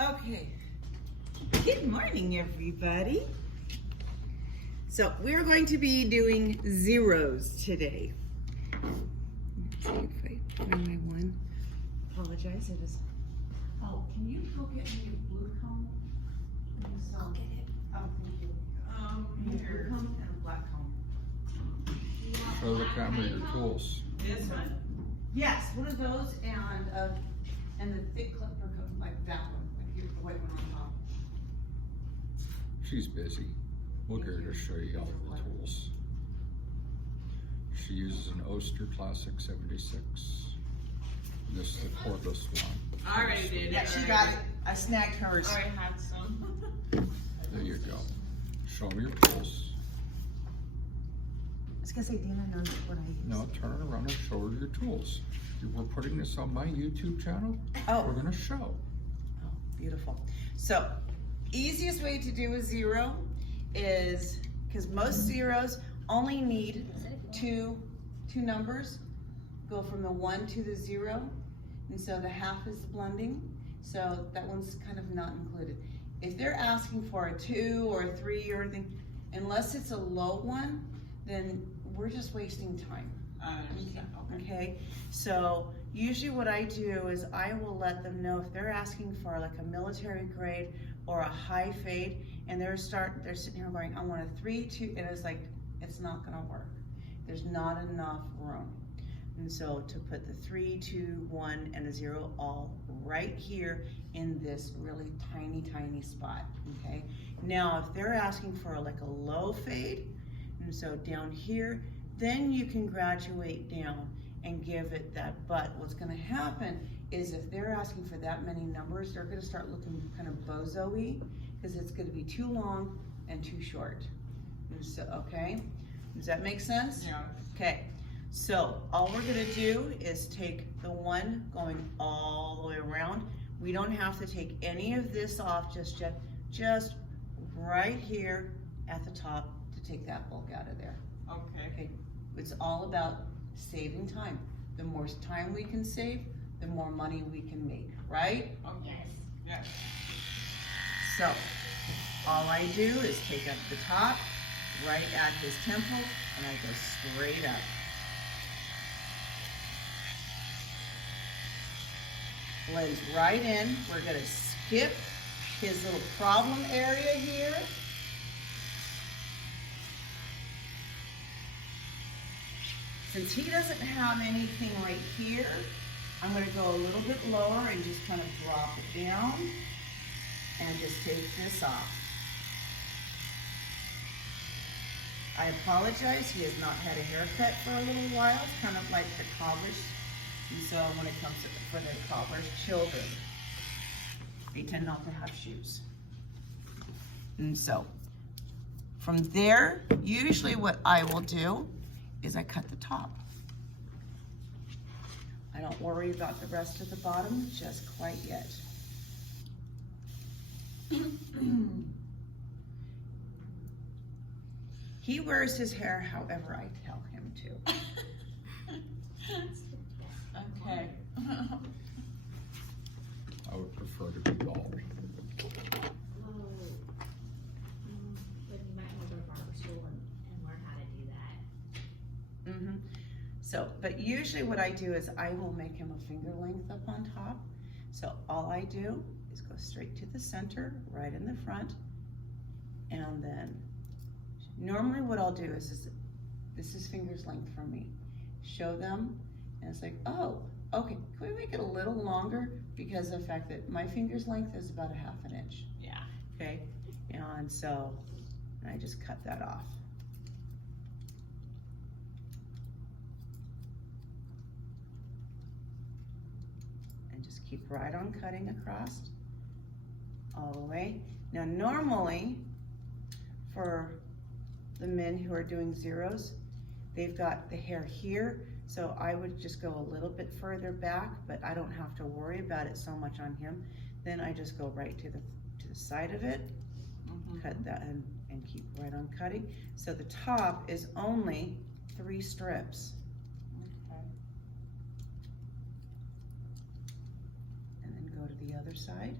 Okay, good morning everybody. So we're going to be doing zeros today. Let's see if I find my one. Apologize, it is. Oh, can you go get me a blue comb? I'll get it. Oh, thank you. Blue comb and a black comb. Show the camera your tools. This one? Yes, one of those and the thick clipper like that one, like the white one on top. She's busy. We'll get her to show you all the tools. She uses an Oster Classic 76. This is the cordless one. I already did. Yeah, she got it. I snagged hers. I already had some. There you go. Show me your tools. I was gonna say Dina knows what I use. Now turn it around and show her your tools. We're putting this on my YouTube channel. Oh. We're gonna show. Oh, beautiful. So, easiest way to do a zero is, because most zeros only need two numbers, go from the 1 to the 0, and so the half is blending, so that one's kind of not included. If they're asking for a 2 or a 3 or anything, unless it's a low one, then we're just wasting time. Okay, so usually what I do is I will let them know if they're asking for like a military grade or a high fade, and they're sitting here going, I want a 3, 2, and it's like, it's not gonna work. There's not enough room. And so to put the 3, 2, 1, and a 0 all right here in this really tiny, tiny spot, okay? Now, if they're asking for like a low fade, and so down here, then you can graduate down and give it that, but what's gonna happen is if they're asking for that many numbers, they're gonna start looking kind of bozo-y, because it's gonna be too long and too short. And so, okay, does that make sense? Yeah. Okay, so all we're gonna do is take the one going all the way around. We don't have to take any of this off just yet, just right here at the top to take that bulk out of there. Okay, it's all about saving time. The more time we can save, the more money we can make, right? Oh, yes. Yes. So, all I do is take up the top, right at his temple, and I go straight up. Blends right in. We're gonna skip his little problem area here. Since he doesn't have anything right here, I'm gonna go a little bit lower and just kind of drop it down and just take this off. I apologize, he has not had a haircut for a little while, kind of like the cobbler's. And so when it comes to for the cobbler's children, they tend not to have shoes. And so from there, usually what I will do is I cut the top. I don't worry about the rest of the bottom just quite yet. He wears his hair however I tell him to. Okay. I would prefer to be bald. But you might want to go to barber school and learn how to do that. Mm-hmm. So, but usually what I do is I will make him a finger length up on top. So all I do is go straight to the center, right in the front, and then normally what I'll do is this is finger's length for me. Show them, and it's like, oh, okay, can we make it a little longer? Because of the fact that my finger's length is about 1/2 inch. Yeah. Okay, and so I just cut that off. And just keep right on cutting across all the way. Now normally, for the men who are doing zeros, they've got the hair here, so I would just go a little bit further back, but I don't have to worry about it so much on him. Then I just go right to the side of it, cut that and keep right on cutting. So the top is only 3 strips. Okay. And then go to the other side.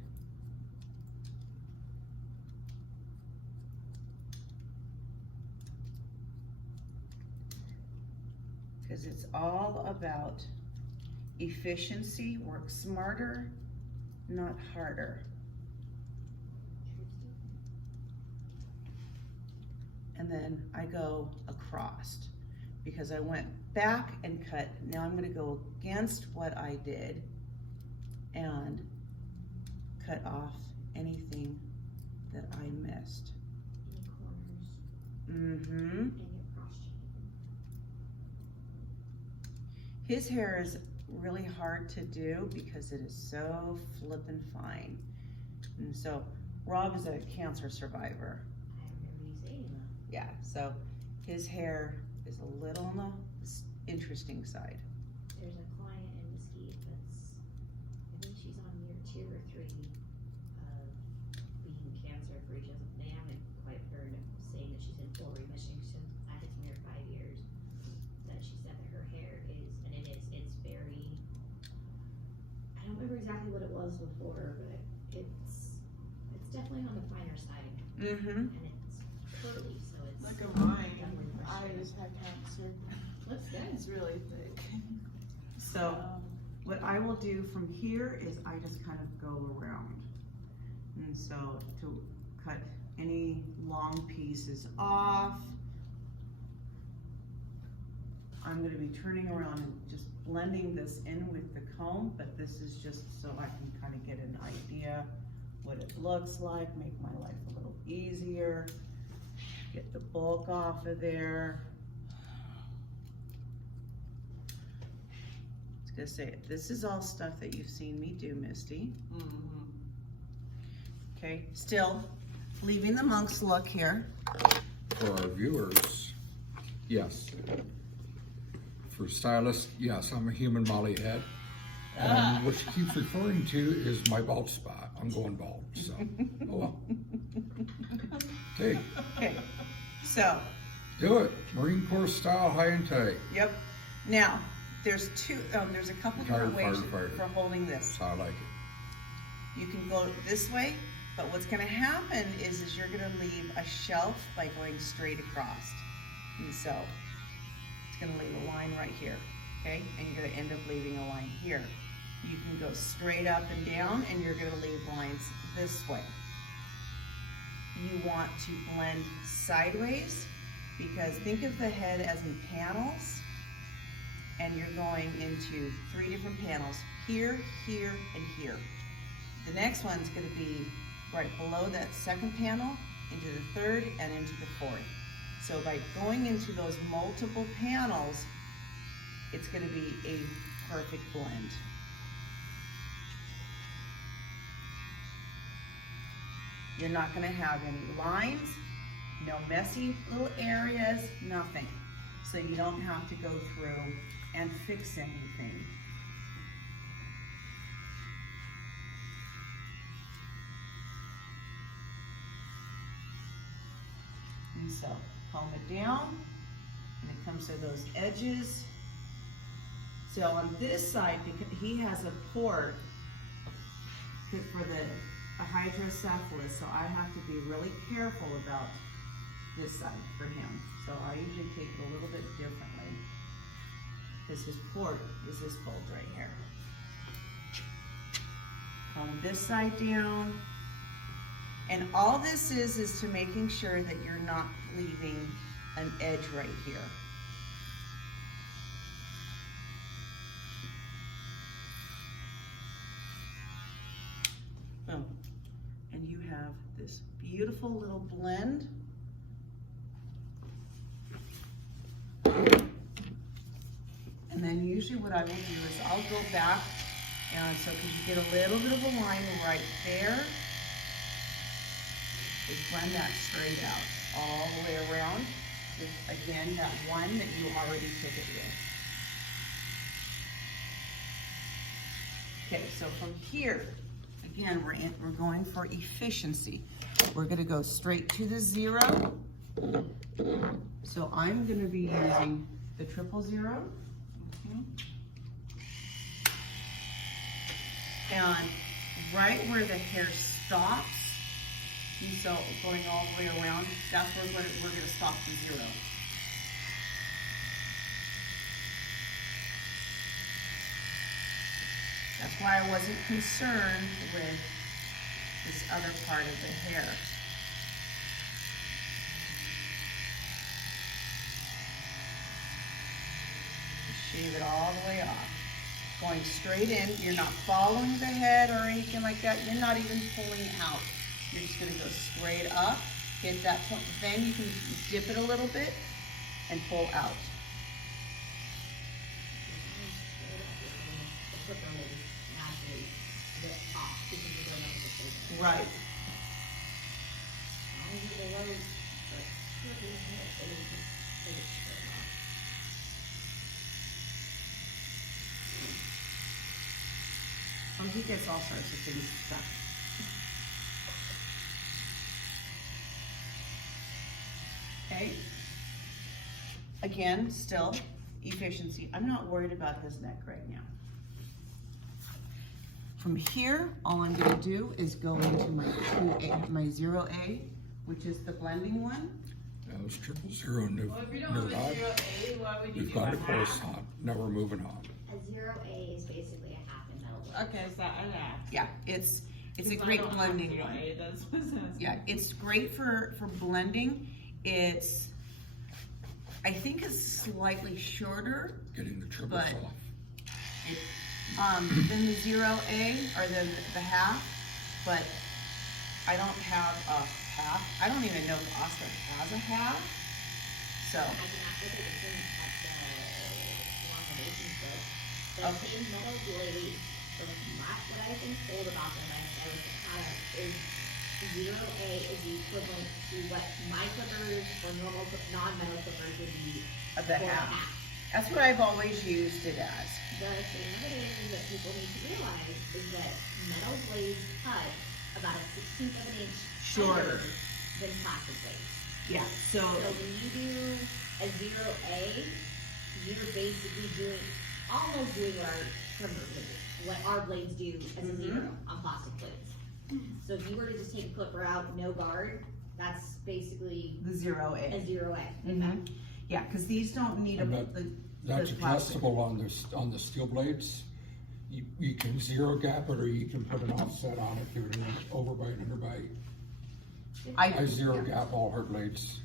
Because it's all about efficiency, work smarter, not harder. And then I go across because I went back and cut. Now I'm going to go against what I did and cut off anything that I missed. Any corners Mm-hmm. and your cross chain. His hair is really hard to do because it is so flippin' fine. And so Rob is a cancer survivor. I remember you saying that. Yeah, so his hair is a little on the interesting side. There's a client in Mesquite that's, I think she's on year 2 or 3 of being cancer free. They haven't quite heard of saying that she's in full remission. I had seen her 5 years. That she said that her hair is, and it's very, I don't remember exactly what it was before, but it's definitely on the finer side. Mm-hmm. And it's curly, so it's Like a vine. definitely I frustrating. just had cancer. Looks good. It's really thick. So what I will do from here is I just kind of go around. And so to cut any long pieces off, I'm gonna be turning around and just blending this in with the comb, but this is just so I can kind of get an idea what it looks like, make my life a little easier, get the bulk off of there. I was gonna say, this is all stuff that you've seen me do, Misty. Mm-hmm. Okay, still leaving the monk's look here. For our viewers, yes. For stylists, yes, I'm a human Molly head. And what she keeps referring to is my bald spot. I'm going bald, so, oh well. Okay, Okay, so, do it. Marine Corps style, high and tight. yep. Now, there's a couple different ways Firefighter. for holding this. That's how I like it. You can go this way, but what's gonna happen is you're gonna leave a shelf by going straight across. And so, it's gonna leave a line right here, okay? And you're gonna end up leaving a line here. You can go straight up and down, and you're gonna leave lines this way. You want to blend sideways, because think of the head as in panels, and you're going into 3 different panels, here, here, and here. The next one's gonna be right below that second panel, into the third, and into the fourth. So by going into those multiple panels, it's gonna be a perfect blend. You're not gonna have any lines, no messy little areas, nothing. So you don't have to go through and fix anything. And so comb it down, and it comes to those edges. So on this side, because he has a port for a hydrocephalus, so I have to be really careful about this side for him. So I usually take it a little bit differently, because his port is this bulge right here. Comb this side down. And all this is to making sure that you're not leaving an edge right here. Boom. And you have this beautiful little blend. And then usually what I will do is I'll go back, and so because you get a little bit of a line right there, is blend that straight out all the way around. Just again, that one that you already took it with. Okay, so from here, again, we're going for efficiency. We're gonna go straight to the 0. So I'm gonna be using the 000. And right where the hair stops, and so going all the way around, that's where we're gonna stop the 0. That's why I wasn't concerned with this other part of the hair. Shave it all the way off. Going straight in, you're not following the head or anything like that. You're not even pulling out. You're just gonna go straight up, hit that point. Then you can dip it a little bit and pull out. The clipper will just naturally slip off because you don't know what to do. Right. I'll do the low, but it'll just pull it straight off. He gets all sorts of things done. Okay. Again, still efficiency. I'm not worried about his neck right now. From here, all I'm going to do is go into my 2A, my 0A, which is the blending one. That was 000 Well, if you don't have a nerd. 0A, why would you We've do got a a half? Corusant. Now we're moving on. A 0A is basically a half in metal blade. Okay, so I have. Yeah, it's a great blending one. That's what's Yeah, it's great for blending. It's, I think it's slightly shorter Getting the tribbles But- off. than the 0A or the half, but I don't have a half. I don't even know if Oster has a half. So, I can actually take this in at the salon relations book. The Okay. same metal blade, from what I've been told about them, I was kind of, is 0A is the equivalent to what my clippers or normal non-metal clippers would be the for a half. half. That's what I've always used it as. The thing of it is that people need to realize is that metal blades cut about a 1/16 of an inch Shorter. tighter than plastic blades. Yeah, so, So when you do a 0A, you're basically almost doing what our trimmer blades, what our blades do as a 0 on plastic blades. So if you were to just take a clipper out, no guard, that's basically the 0A. a 0A. Mhm. Yeah, because these don't need And that- the That's plastic. adjustable on the steel blades. You can zero gap it or you can put an offset on it, do it an overbite, underbite. I zero gap all her blades.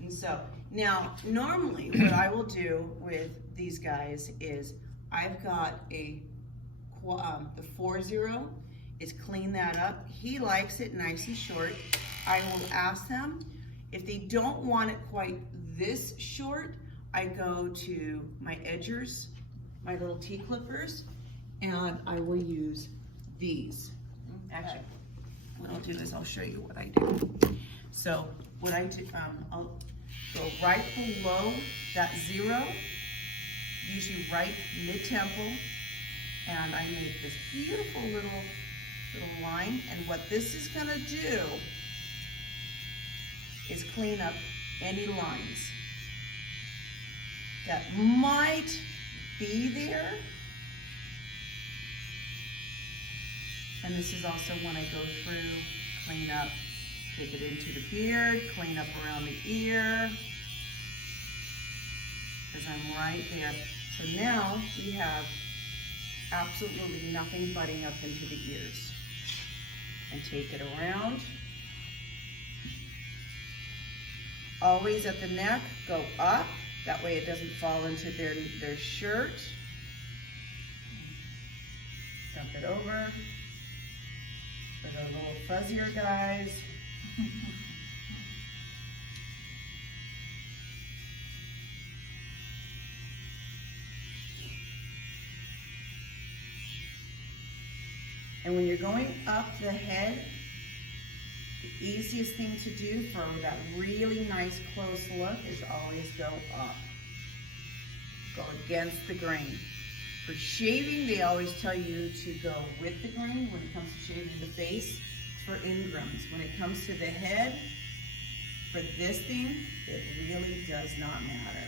And so, now, normally, what I will do with these guys is, I've got the 4-0, is clean that up. He likes it nice and short. I will ask them, if they don't want it quite this short, I go to my edgers, my little T-clippers, and I will use these. Actually, what I'll do is I'll show you what I do. So what I do, I'll go right below that 0, usually right mid-temple, and I make this beautiful little line. And what this is gonna do is clean up any lines that might be there. And this is also when I go through, clean up, take it into the beard, clean up around the ear, because I'm right there. So now we have absolutely nothing butting up into the ears. And take it around. Always at the neck, go up. That way it doesn't fall into their shirt. Dump it over. For the little fuzzier guys. And when you're going up the head, the easiest thing to do for that really nice close look is always go up. Go against the grain. For shaving, they always tell you to go with the grain when it comes to shaving the face for ingrams. When it comes to the head, for this thing, it really does not matter.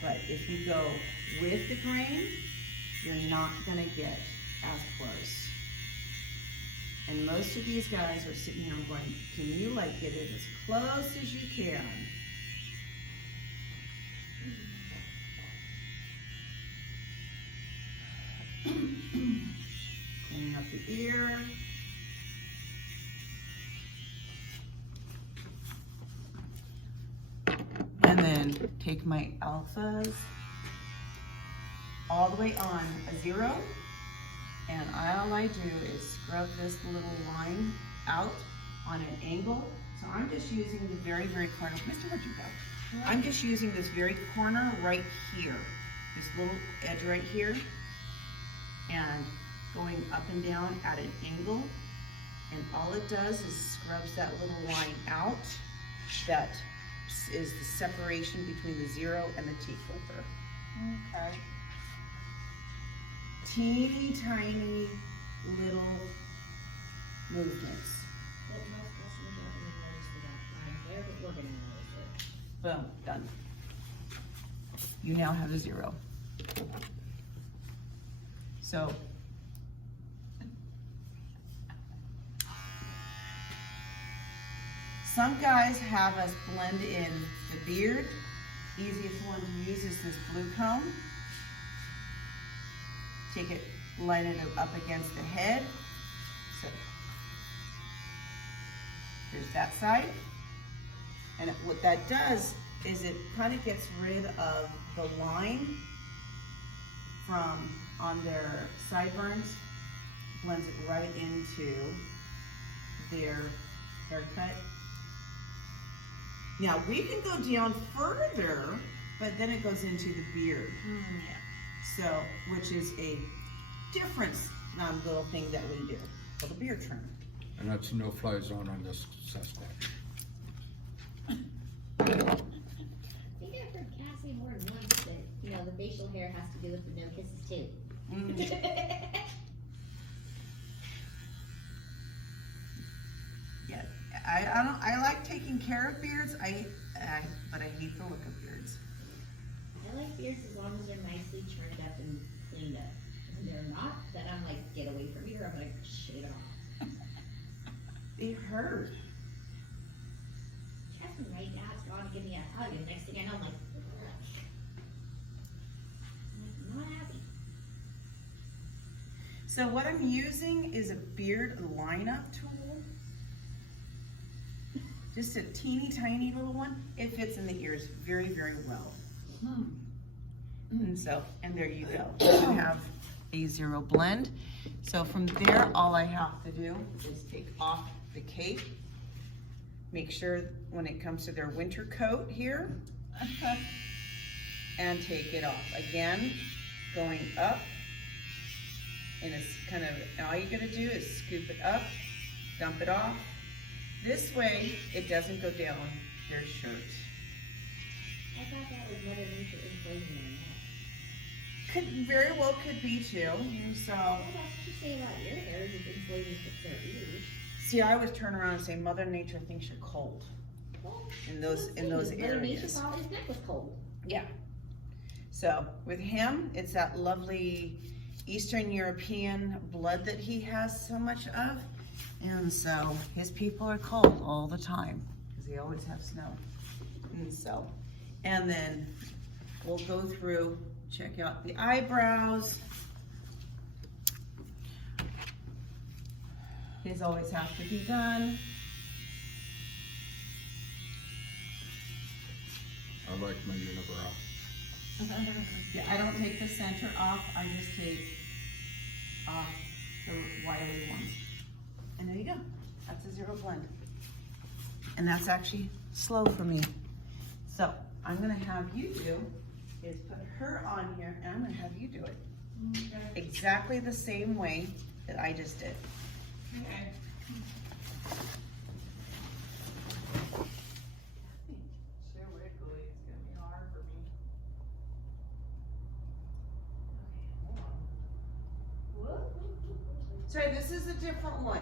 But if you go with the grain, you're not gonna get as close. And most of these guys are sitting here going, can you like get it as close as you can? out the ear. And then take my alphas all the way on a 0. And all I do is scrub this little line out on an angle. So I'm just using the very, very corner. Mister, where'd you go? I'm just using this very corner right here. This little edge right here. And going up and down at an angle. And all it does is scrubs that little line out. That is the separation between the 0 and the T-flipper. Okay. Teeny tiny little movements. But most customers don't even notice we got fine hair, but we're gonna notice it. Boom, done. You now have a 0. So, some guys have us blend in the beard. Easiest one to use is this blue comb. Take it, line it up against the head. So, here's that side. And what that does is it kind of gets rid of the line from on their sideburns, blends it right into their haircut. Now we can go down further, but then it goes into the beard. So, which is a different little thing that we do, called a beard trim. And that's a no-fly zone on this Sasquatch. I think I've heard Cassie more than once that, you know, the facial hair has to do with the no kisses too. Yeah, I like taking care of beards. But I hate the look of beards. I like beards as long as they're nicely trimmed up and cleaned up. When they're not, then I'm like, get away from me, or I'm like, shave it off. They hurt. Catherine right now has gone to give me a hug, and next thing I know, I'm like, I'm not happy. So what I'm using is a beard lineup tool. Just a teeny tiny little one. It fits in the ears very, very well. And so, and there you go. You have a 0 blend. So from there, all I have to do is take off the cape. Make sure when it comes to their winter coat here, and take it off. Again, going up, and it's kind of, all you gotta do is scoop it up, dump it off. This way, it doesn't go down your shirt. I thought that was Mother Nature inflating their neck. Could very well could be too. So, Well, that's what you say about your hair, is it's inflating their ears. see, I always turn around and say, Mother Nature thinks you're cold Well, in those Mother Nature areas. thought his neck was cold. Yeah. So with him, it's that lovely Eastern European blood that he has so much of. And so his people are cold all the time because they always have snow. And so, and then we'll go through, check out the eyebrows. His always have to be done. I like my unibrow. Yeah, I don't take the center off, I just take off the wily ones. And there you go, that's a 0 blend. And that's actually slow for me. So I'm gonna have you do is put her on here, and I'm gonna have you do it. Exactly the same way that I just did. Okay. Theoretically, it's gonna be hard for me. Okay, hold on. Sorry, this is a different one.